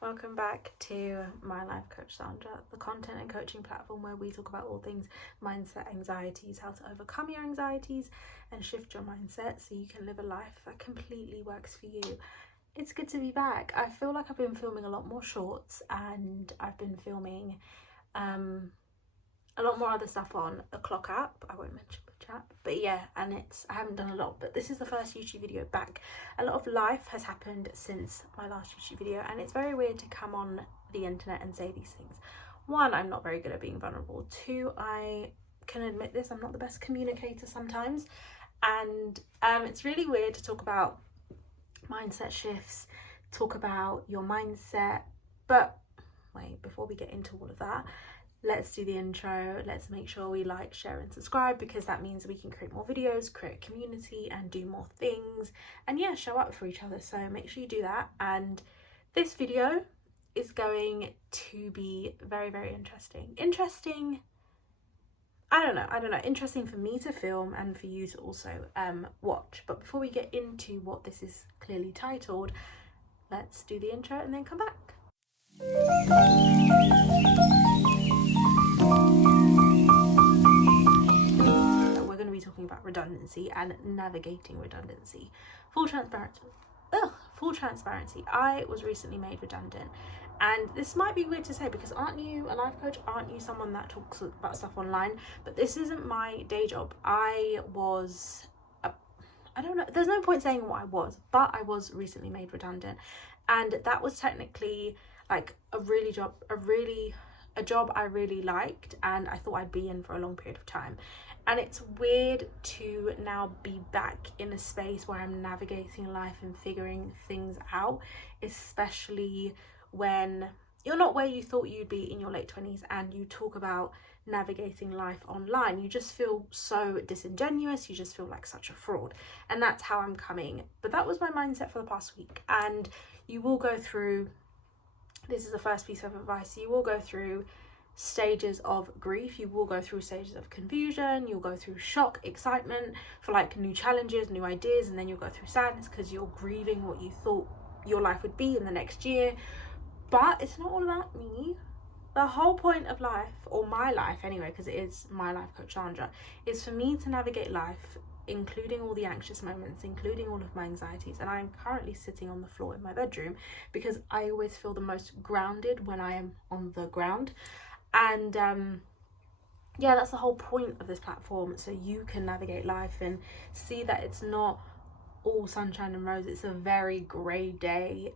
Welcome back to My Life Coach Sandra, the content and coaching platform where we talk about all things mindset, anxieties, how to overcome your anxieties and shift your mindset so you can live a life that completely works for you. It's good to be back. I feel like I've been filming a lot more shorts and I've been filming a lot more other stuff on the Clock app. I won't mention which app, but yeah, and I haven't done a lot, but this is the first YouTube video back. A lot of life has happened since my last YouTube video, and it's very weird to come on the internet and say these things. One, I'm not very good at being vulnerable. Two, I can admit this, I'm not the best communicator sometimes, and it's really weird to talk about mindset shifts, talk about your mindset. But wait, before we get into all of that, let's do the intro. Let's make sure we like, share and subscribe, because that means we can create more videos, create a community and do more things, and yeah, show up for each other. So make sure you do that. And this video is going to be very, very interesting. I don't know, interesting for me to film and for you to also watch. But before we get into what this is clearly titled, let's do the intro and then come back. We're going to be talking about redundancy and navigating redundancy. Full transparency, I was recently made redundant, and this might be weird to say because aren't you a life coach? Aren't you someone that talks about stuff online? But this isn't my day job. I don't know, there's no point saying what I was, but I was recently made redundant, and that was technically like a job I really liked and I thought I'd be in for a long period of time. And it's weird to now be back in a space where I'm navigating life and figuring things out, especially when you're not where you thought you'd be in your late 20s and you talk about navigating life online. You just feel so disingenuous, you just feel like such a fraud. And that's how I'm coming. But that was my mindset for the past week. And you will go through, this is the first piece of advice, you will go through stages of grief, you will go through stages of confusion, you'll go through shock, excitement for like new challenges, new ideas, and then you'll go through sadness because you're grieving what you thought your life would be in the next year. But it's not all about me. The whole point of life, or my life anyway, because it is My Life Coach Sandra, is for me to navigate life, including all the anxious moments, including all of my anxieties. And I'm currently sitting on the floor in my bedroom because I always feel the most grounded when I am on the ground. And yeah, that's the whole point of this platform, so you can navigate life and see that it's not all sunshine and roses. It's a very grey day,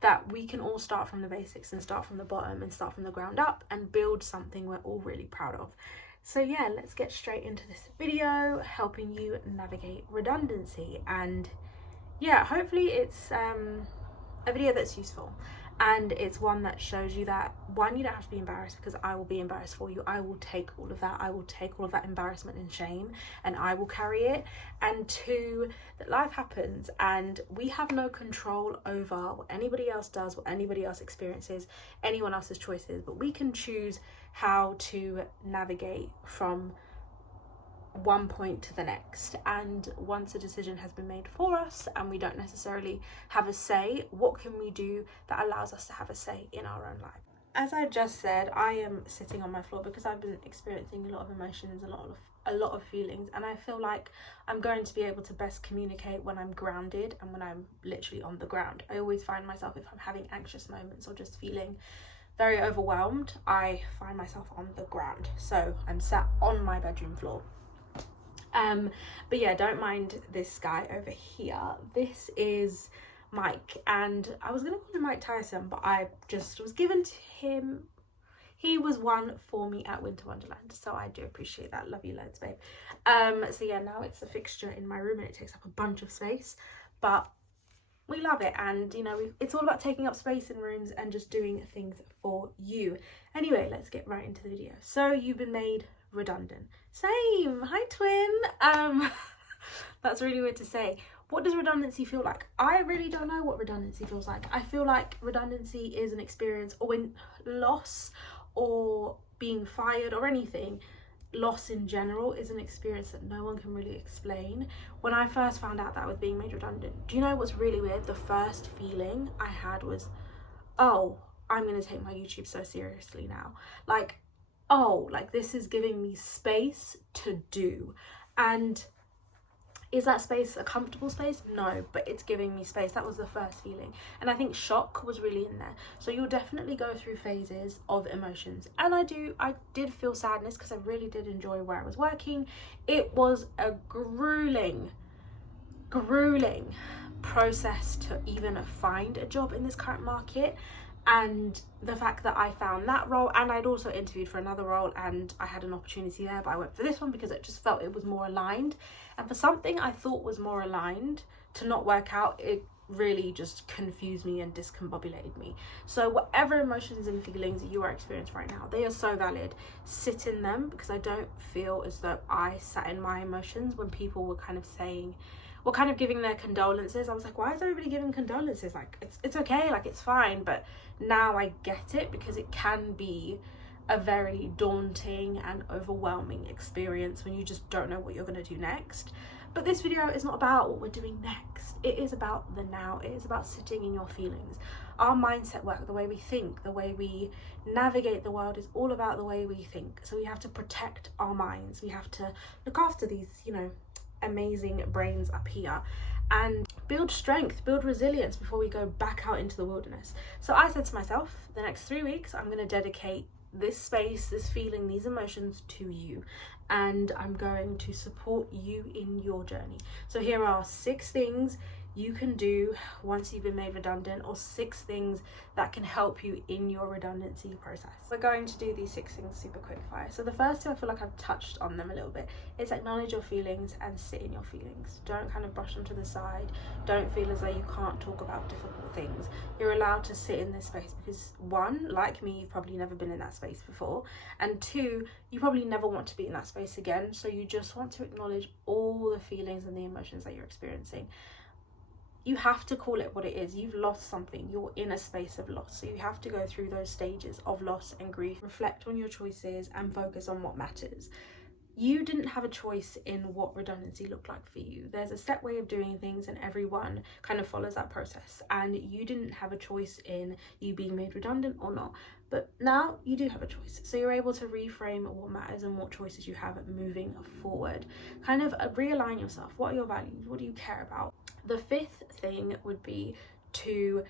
that we can all start from the basics and start from the bottom and start from the ground up and build something we're all really proud of. So yeah, let's get straight into this video, helping you navigate redundancy. And yeah, hopefully it's a video that's useful, and it's one that shows you that, one, you don't have to be embarrassed, because I will be embarrassed for you. I will take all of that. I will take all of that embarrassment and shame and I will carry it. And two, that life happens and we have no control over what anybody else does, what anybody else experiences, anyone else's choices, but we can choose how to navigate from one point to the next. And once a decision has been made for us and we don't necessarily have a say, what can we do that allows us to have a say in our own life? As I just said, I am sitting on my floor because I've been experiencing a lot of emotions, a lot of feelings, and I feel like I'm going to be able to best communicate when I'm grounded and when I'm literally on the ground. I always find myself, if I'm having anxious moments or just feeling very overwhelmed, I find myself on the ground. So I'm sat on my bedroom floor. But yeah, don't mind this guy over here. This is Mike, and I was gonna call him Mike Tyson, but I just was given to him. He was one for me at Winter Wonderland, so I do appreciate that. Love you loads, babe. So yeah, now it's a fixture in my room and it takes up a bunch of space, but we love it. And you know, it's all about taking up space in rooms and just doing things for you. Anyway, let's get right into the video. So you've been made redundant. Same. Hi, twin. That's really weird to say. What does redundancy feel like? I really don't know what redundancy feels like. I feel like redundancy is an experience, or when loss or being fired or anything, loss in general is an experience that no one can really explain. When I first found out that I was being made redundant, do you know what's really weird? The first feeling I had was, oh, I'm going to take my YouTube so seriously now. Like, oh, like this is giving me space to do. And is that space a comfortable space? No, but it's giving me space. That was the first feeling. And I think shock was really in there. So you'll definitely go through phases of emotions. And I did feel sadness because I really did enjoy where I was working. It was a grueling process to even find a job in this current market. And the fact that I found that role, and I'd also interviewed for another role and I had an opportunity there, but I went for this one because it just felt it was more aligned. And for something I thought was more aligned to not work out, it really just confused me and discombobulated me. So whatever emotions and feelings you are experiencing right now, they are so valid. Sit in them, because I don't feel as though I sat in my emotions when people were kind of giving their condolences. I was like, why is everybody giving condolences? Like, it's okay, like it's fine. But now I get it, because it can be a very daunting and overwhelming experience when you just don't know what you're going to do next. But this video is not about what we're doing next. It is about the now. It is about sitting in your feelings. Our mindset work, the way we think, the way we navigate the world is all about the way we think. So we have to protect our minds. We have to look after these, amazing brains up here, and build strength, build resilience before we go back out into the wilderness. So I said to myself, the next 3 weeks I'm going to dedicate this space, this feeling, these emotions to you, and I'm going to support you in your journey. So here are 6 things you can do once you've been made redundant, or 6 things that can help you in your redundancy process. We're going to do these 6 things super quick fire. So the first 2, I feel like I've touched on them a little bit. It's acknowledge your feelings and sit in your feelings. Don't kind of brush them to the side. Don't feel as though you can't talk about difficult things. You're allowed to sit in this space because 1, like me, you've probably never been in that space before, and 2, you probably never want to be in that space again. So you just want to acknowledge all the feelings and the emotions that you're experiencing. You have to call it what it is. You've lost something. You're in a space of loss. So you have to go through those stages of loss and grief. Reflect on your choices and focus on what matters. You didn't have a choice in what redundancy looked like for you. There's a set way of doing things and everyone kind of follows that process. And you didn't have a choice in you being made redundant or not. But now you do have a choice. So you're able to reframe what matters and what choices you have moving forward. Kind of realign yourself. What are your values? What do you care about? The 5th thing would be to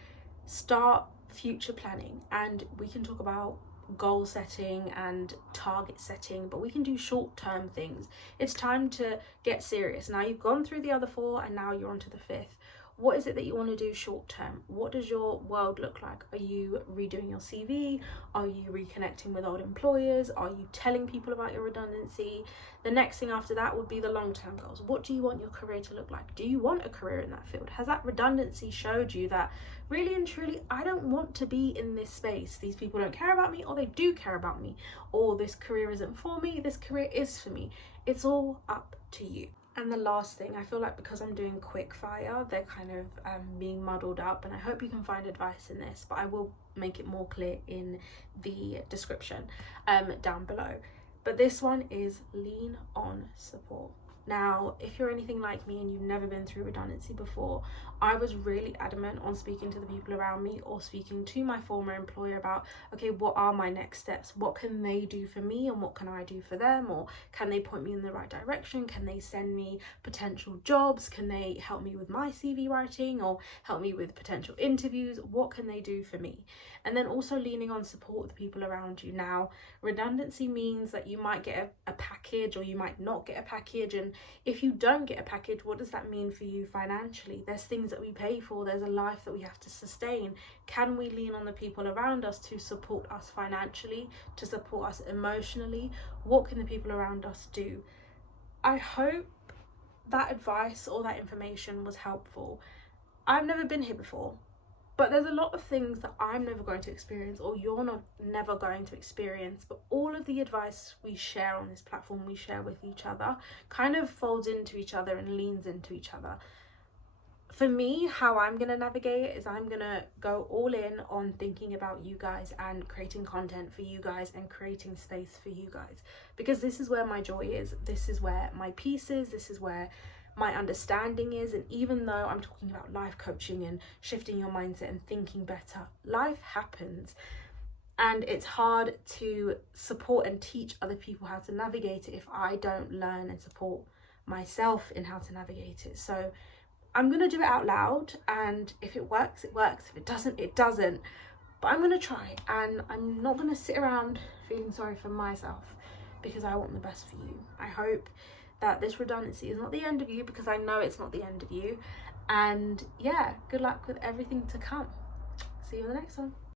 start future planning, and we can talk about goal setting and target setting, but we can do short-term things. It's time to get serious. Now you've gone through the other 4 and now you're on to the 5th. What is it that you want to do short term? What does your world look like? Are you redoing your CV? Are you reconnecting with old employers? Are you telling people about your redundancy? The next thing after that would be the long-term goals. What do you want your career to look like? Do you want a career in that field? Has that redundancy showed you that really and truly, I don't want to be in this space? These people don't care about me, or they do care about me, or this career isn't for me, this career is for me. It's all up to you. And the last thing, I feel like because I'm doing quick fire, they're kind of being muddled up, and I hope you can find advice in this, but I will make it more clear in the description down below. But this one is lean on support. Now, if you're anything like me and you've never been through redundancy before, I was really adamant on speaking to the people around me or speaking to my former employer about, okay, what are my next steps? What can they do for me and what can I do for them? Or can they point me in the right direction? Can they send me potential jobs? Can they help me with my CV writing or help me with potential interviews? What can they do for me? And then also leaning on support with the people around you. Now, redundancy means that you might get a package or you might not get a package. And if you don't get a package, what does that mean for you financially? There's things that we pay for. There's a life that we have to sustain. Can we lean on the people around us to support us financially, to support us emotionally? What can the people around us do? I hope that advice or that information was helpful. I've never been here before. But there's a lot of things that I'm never going to experience or you're never going to experience. But all of the advice we share on this platform, we share with each other, kind of folds into each other and leans into each other. For me, how I'm going to navigate it is I'm going to go all in on thinking about you guys and creating content for you guys and creating space for you guys. Because this is where my joy is. This is where my peace is. This is where my understanding is. And even though I'm talking about life coaching and shifting your mindset and thinking better, life happens, and it's hard to support and teach other people how to navigate it if I don't learn and support myself in how to navigate it. So I'm gonna do it out loud, and if it works, it works. If it doesn't, it doesn't. But I'm gonna try, and I'm not gonna sit around feeling sorry for myself, because I want the best for you. I hope that this redundancy is not the end of you, because I know it's not the end of you. And yeah, good luck with everything to come. See you in the next one.